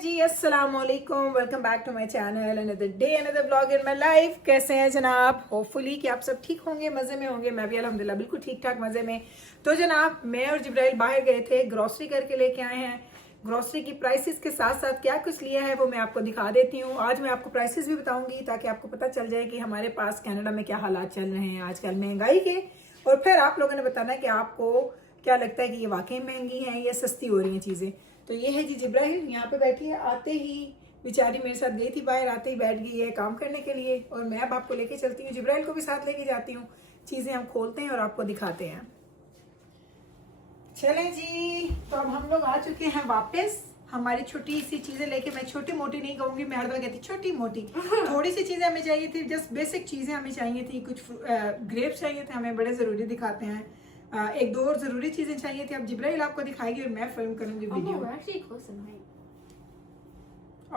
जी, अस्सलाम वालेकुम, welcome back to my channel, another day another blog in my life. कैसे हैं जनाब? होपफुली कि आप सब ठीक होंगे, मज़े में होंगे। मैं भी अल्हम्दुलिल्लाह बिल्कुल ठीक ठाक मज़े में। तो जनाब, मैं और जिब्राइल बाहर गए थे, ग्रॉसरी करके लेके आए हैं। ग्रॉसरी की प्राइसेस के साथ साथ क्या कुछ लिया है वो मैं आपको दिखा देती हूँ। आज मैं आपको प्राइसेस भी बताऊंगी ताकि आपको पता चल जाए कि हमारे पास कनाडा में क्या हालात चल रहे हैं आजकल महंगाई के। और फिर आप लोगों ने बताना है कि आपको क्या लगता है कि ये वाकई महंगी हैं या सस्ती हो रही हैं चीज़ें। तो ये है जी जिब्राहिल, यहाँ पे बैठी है। आते ही बेचारी मेरे साथ गई थी बाहर, आते ही बैठ गई है काम करने के लिए। और मैं अब आपको लेके चलती हूँ, जिब्राहिल को भी साथ लेके जाती हूँ। चीज़ें हम खोलते हैं और आपको दिखाते हैं। चलें जी, तो अब हम लोग आ चुके हैं वापस। हमारी छोटी सी चीज़ें लेके, मैं छोटी मोटी नहीं कहूँगी, मैं हर दफ़ा कहती छोटी मोटी, थोड़ी सी चीज़ें हमें चाहिए थी, जस्ट बेसिक चीज़ें हमें चाहिए थी। कुछ ग्रेप्स चाहिए थे हमें, बड़े ज़रूरी दिखाते हैं। एक दो और ज़रूरी चीज़ें चाहिए थी। अब जिब्राइल आपको दिखाएगी और मैं फिल्म करूँगी वीडियो।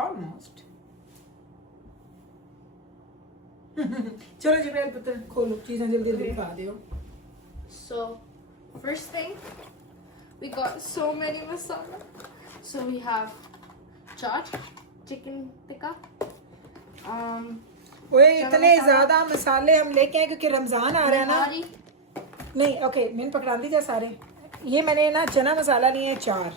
ऑलमोस्ट। चलो जिब्राइल पुत्र खोलो चीज़ें, जल्दी जल्दी दिखा दो। So, first thing, we got so many masala. So we have chaat, chicken tikka. ओए चना इतने मसाला। ज़्यादा मसाले हम लेके आए क्योंकि रमज़ान आ रहा है ना। nihari, नहीं ओके, मैंने पकड़ा दी जा सारे। ये मैंने ना चना मसाला लिए है 4।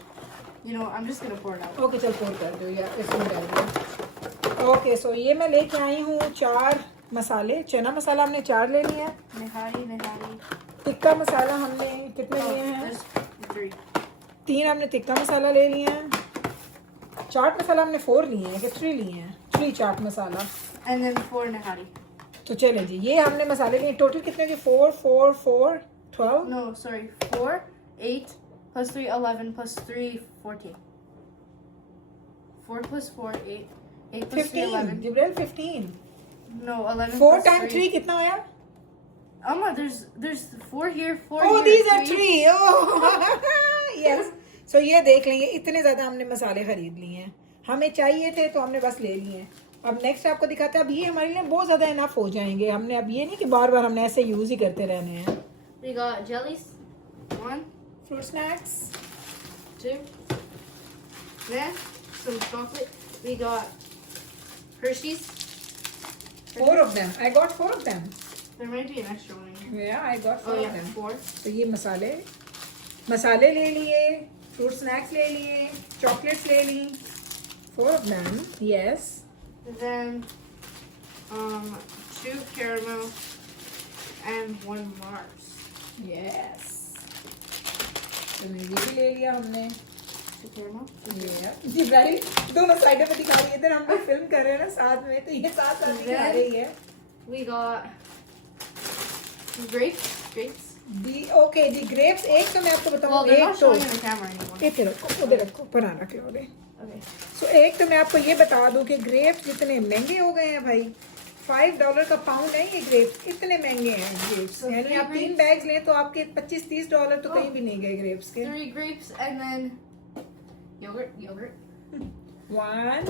You know, I'm just gonna pour it out. Okay चल फोन कर दो या इसमें डाल दो। ओके सो ये मैं लेके आई हूँ 4 मसाले। चना मसाला हमने 4 ले लिया है। Nihari. टिक्का मसाला हमने कितने लिए हैं? There's 3. 3 हमने टिक्का मसाला ले लिया है। चाट मसाला हमने 4 लिए हैं कि 3 लिए हैं? 3 chaat masala. And then 4 nihari. तो चले जी, ये हमने मसाले लिए। टोटल कितने के? 4 4 4 12। No, sorry. 4, 8, plus 3, 11, plus 3, 14. 4 plus 4, 8. 8 plus 3, 15 11. जिब्राइल 15। No, 11 4 plus टाइम 3 कितना होया? Amma, there's 4 here, 4 Oh, here. these are 3. Oh, yes. So ये देख लेंगे, इतने ज़्यादा हमने मसाले खरीद लिए हैं। हमें चाहिए थे तो हमने बस ले लिए हैं। अब नेक्स्ट आपको दिखाते हैं। अब ये हमारे लिए बहुत ज़्यादा इनफ हो जाएंगे। हमने अब ये नहीं कि बार बार हमने ऐसे यूज़ ही करते रहने हैं। We got jellies. 1, fruit snacks 2. Then some chocolate. We got Hershey's. 4 of them. I got 4 of them. There might be an extra one in here. Yeah, I got 4 Oh of yeah, them. 4. तो ये मसाले ले लिए, fruit snacks ले लिए, chocolates ले ली। 4 of them. Yes. Then 2 caramel and 1 Mars. Yes. तो ये भी ले लिया हमने। 2 caramel. जिब्राइल दोनों साइडों में दिखा रही है। इधर हम लोग फिल्म कर रहे हैं ना साथ में, तो ये साथ साथ दिखा रही है। We got grapes. Okay the grapes. एक तो मैं आपको Well, बताऊँ, they're एक not तो showing on the camera anymore. इधर रखो, उधर रखो, बना रख लो। Okay. सो एक तो मैं आपको ये बता दूं कि ग्रेप्स जितने महंगे हो गए हैं भाई। $5 का पाउंड है ये ग्रेप्स, इतने महंगे हैं ग्रेप्स। So यानी 3 आप 3 grapes? बैग्स लें तो आपके $25-30 तो कहीं भी नहीं गए ग्रेप्स के। 3 grapes and then yogurt. 1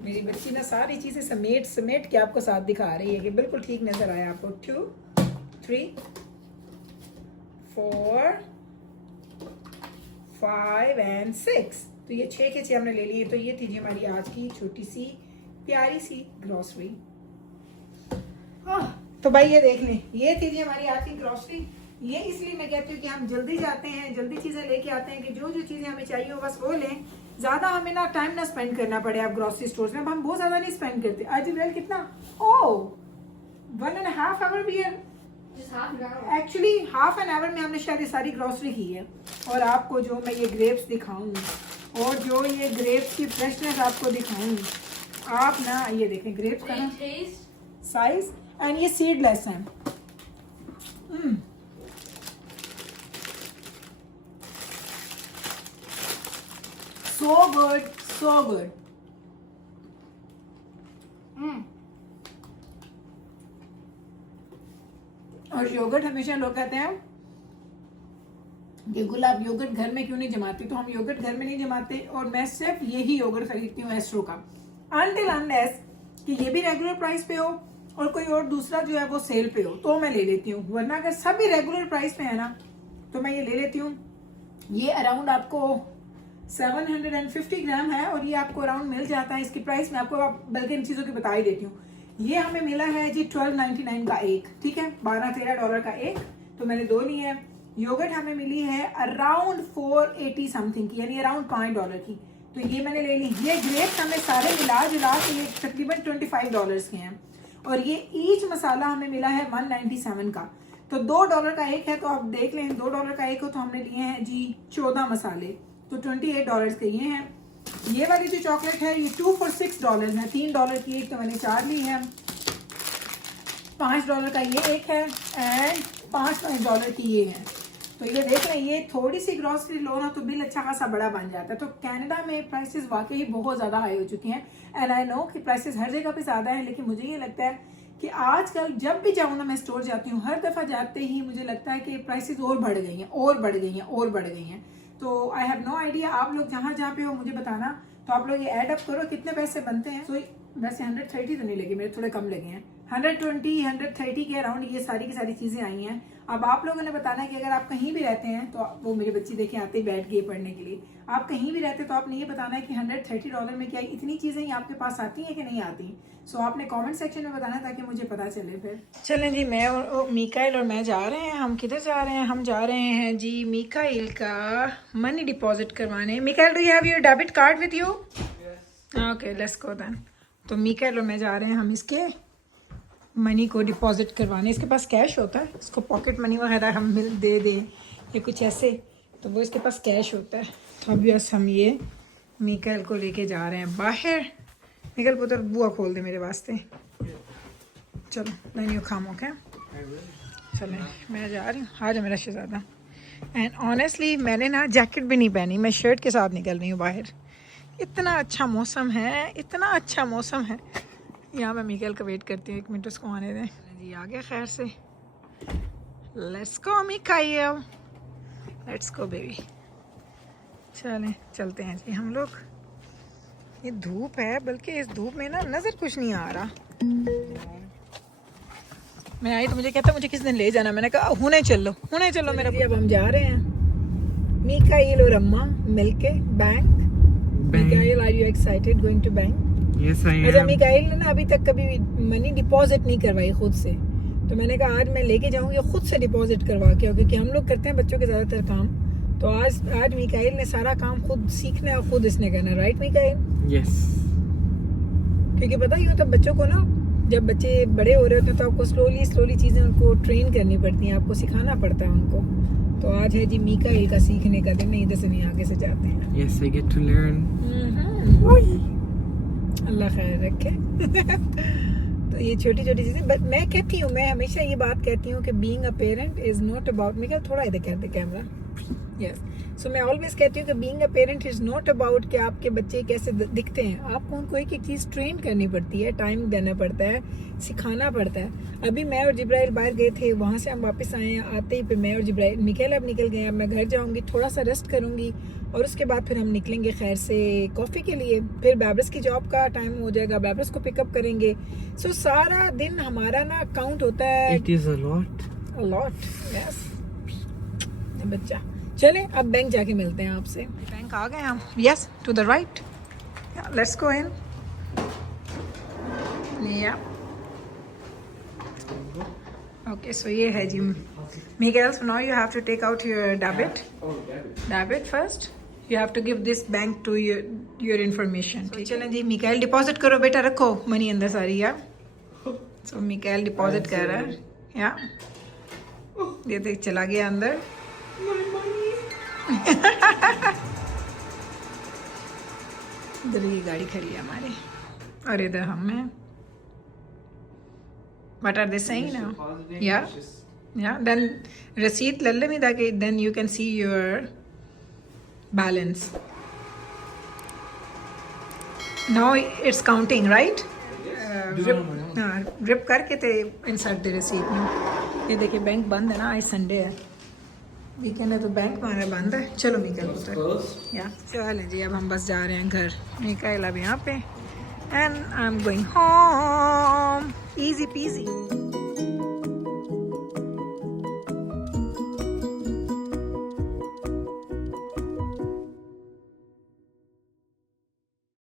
मेरी बच्ची ना सारी चीजें समेट के आपको साथ दिखा रही है कि बिल्कुल ठीक नजर आया आपको। 2 3 4 5 and 6। तो ये 6 के 6 हमने ले लिए। तो ये थी जी हमारी आज की छोटी सी प्यारी सी ग्रॉसरी। तो भाई ये देख लें, ये थी जी हमारी आज की ग्रॉसरी। ये इसलिए मैं कहती हूँ कि हम जल्दी जाते हैं, जल्दी चीज़ें लेके आते हैं कि जो जो चीज़ें हमें चाहिए हो बस वो लें। ज़्यादा हमें ना टाइम ना स्पेंड करना पड़े आप ग्रॉसरी स्टोर्स में। अब हम बहुत ज़्यादा नहीं स्पेंड करते। आज जिब्राइल कितना? ओह 1.5 hour भी है। Just half an hour. Actually ½ an hour में हमने शायद ये सारी ग्रॉसरी की है। और आपको जो मैं ये ग्रेप्स दिखाऊं और जो ये ग्रेप्स की फ्रेशनेस आपको दिखाऊं, आप ना ये देखें ग्रेप्स का ना Taste. साइज। एंड ये सीडलेस हैं। So good, so good. और योगर्ट हमेशा लोग कहते हैं कि गुल आप योगर्ट घर में क्यों नहीं जमाती। तो हम योगर्ट घर में नहीं जमाते और मैं सिर्फ यही योगर्ट खरीदती हूँ एस्ट्रो का। अनटिल अनलेस कि ये भी रेगुलर प्राइस पे हो और कोई और दूसरा जो है वो सेल पे हो तो मैं ले लेती हूँ, वरना अगर सभी रेगुलर प्राइस पे है ना तो मैं ये ले लेती हूँ। ये अराउंड आपको 750 ग्राम है और ये आपको अराउंड मिल जाता है। इसकी प्राइस मैं आपको बल्कि इन चीज़ों की बता ही देती हूँ। ये हमें मिला है जी $12.99 का एक, ठीक है, $12-13 का एक, तो मैंने 2 लिए हैं। योगर्ट हमें मिली है अराउंड 480 समथिंग की, यानी अराउंड $5 की, तो ये मैंने ले ली। ये ग्रेप्स हमें सारे मिला जुला के ये तकरीबन $25 के हैं। और ये ईच मसाला हमें मिला है 197 का, तो $2 का एक है, तो आप देख लें $2 का एक हो तो हमने लिए हैं जी 14 मसाले, तो $28 के ये हैं। ये वाली जो चॉकलेट है ये 2 for $6 है, $3 की एक, तो मैंने 4 ली है। $5 का ये एक है एंड $5 की ये है। तो ये देख रहे हैं, ये थोड़ी सी ग्रॉसरी लो ना तो बिल अच्छा खासा बड़ा बन जाता है। तो कनाडा में प्राइसेस वाकई बहुत ज़्यादा हाई हो चुकी हैं एंड आई नो कि प्राइसेस हर जगह पे ज़्यादा है, लेकिन मुझे ये लगता है कि आजकल जब भी जाऊँ ना, मैं स्टोर जाती हूँ, हर दफ़ा जाते ही मुझे लगता है कि प्राइसेस और बढ़ गई हैं और बढ़ गई हैं और बढ़ गई हैं। तो आई हैव नो आइडिया, आप लोग जहाँ जहाँ पे हो मुझे बताना, तो आप लोग ये ऐड अप करो कितने पैसे बनते हैं। सो वैसे 130 तो नहीं लगे मेरे, थोड़े कम लगे हैं, 120-130 के अराउंड ये सारी की सारी चीज़ें आई हैं। अब आप लोगों ने बताना है कि अगर आप कहीं भी रहते हैं, तो वो मेरे बच्चे देखे आते ही बैठ गए पढ़ने के लिए, आप कहीं भी रहते तो आपने ये बताना है कि $130 में क्या इतनी चीज़ें ही आपके पास आती हैं कि नहीं आती। सो आपने कमेंट सेक्शन में बताना ताकि मुझे पता चले। फिर चलें जी, मैं और मीकाइल और मैं जा रहे हैं। हम किधर जा रहे हैं? हम जा रहे हैं जी मीकाइल का मनी डिपॉजिट करवाने। Mikail, do you have your debit card with you? Okay, let's go then. तो मीकाइल और मैं जा रहे हैं हम इसके मनी को डिपॉजिट करवाने। इसके पास कैश होता है, इसको पॉकेट मनी वगैरह हम मिल दे दें या कुछ ऐसे, तो वो इसके पास कैश होता है। तो अब बस हम ये मीकाइल को लेके जा रहे हैं बाहर। मीकाइल पुत्र बुआ खोल दे मेरे वास्ते। चलो नहीं खाम ओके, चले मैं जा रही हूँ। आ जा मेरा शहजादा। एंड ऑनेस्टली मैंने ना जैकेट भी नहीं पहनी, मैं शर्ट के साथ निकल रही हूँ बाहर। इतना अच्छा मौसम है, इतना अच्छा मौसम है। यहाँ मैं मीकाइल का वेट करती हूँ, 1 मिनट उसको आने दें जी। आ गया खैर से। Let's go Mikail, let's go baby. चलें चलते हैं जी हम लोग। ये धूप है, बल्कि इस धूप में ना नज़र कुछ नहीं आ रहा। मैं आई तो मुझे कहता मुझे किस दिन ले जाना, मैंने कहा हुने चलो मेरा। अब हम जा रहे हैं मीकाइल और अम्मा मिलके bank. Mikail, are you excited going to bank? Yes, I am. अच्छा, मीकाइल ने ना अभी तक कभी मनी डिपॉजिट नहीं करवाई खुद से, तो मैंने कहा आज मैं लेके जाऊंगी खुद से डिपॉजिट करवा के, क्योंकि हम लोग करते हैं बच्चों के ज़्यादातर काम, तो आज मीकाइल ने सारा काम खुद सीखना है और खुद इसने करना। राइट मीकाइल? Yes. क्योंकि पता ही होता बच्चों को ना, जब बच्चे बड़े हो रहे होते हैं तो आपको स्लोली चीज़ें उनको ट्रेन करनी पड़ती हैं, आपको सिखाना पड़ता है उनको। तो आज है जी मीकाइल का सीखने का दिन, नहीं इधर से नहीं आगे से जाते हैं। Yes, I get to learn. अल्लाह खैर रखे। तो ये छोटी छोटी चीज़ें, बट मैं कहती हूँ, मैं हमेशा ये बात कहती हूँ कि being a parent is not about, मैं क्या थोड़ा इधर कर दे कैमरा, यस। सो मैं ऑलवेज कहती हूँ कि being a parent is not about कि आपके बच्चे कैसे दिखते हैं। आपको उनको एक एक चीज़ ट्रेन करनी पड़ती है, टाइम देना पड़ता है, सिखाना पड़ता है। अभी मैं और जिब्राइल बाहर गए थे, वहाँ से हम वापस आए हैं, आते ही फिर मैं और जिब्राइल, मीकाइल अब निकल गए। अब मैं घर जाऊँगी, थोड़ा सा रेस्ट करूँगी और उसके बाद फिर हम निकलेंगे खैर से कॉफ़ी के लिए। फिर बैब्रस की जॉब का टाइम हो जाएगा, बैब्रस को पिकअप करेंगे। सो सारा दिन हमारा ना काउंट होता है। It is a lot. Yes बच्चा। चलें अब बैंक जाके मिलते हैं आपसे। बैंक आ गए हम, yes to the right, let's go in. Yeah okay, so ये है जी Mikail. So now you have to take out your debit first. You have to give this bank to your information. चलें जी मीकाइल डिपॉजिट करो बेटा, रखो मनी अंदर सारी। या सो मीकाइल डिपॉजिट कर रहा है, या ये देख चला गया अंदर। इधर ये गाड़ी खड़ी है हमारी और इधर हम हैं। What are they saying now? Yeah. Then receipt ले ले ताकि then you can see your balance. Now it's counting, right? Drip करके थे इंसर्ट द रिसीट में। ये देखिए बैंक बंद है ना, आज संडे है, वीकेंड है तो बैंक हमारा बंद है। चलो मीकाइल उतर, या चलें जी अब हम बस जा रहे हैं घर। मीकाइल अब यहाँ पे and I am going home, easy PG.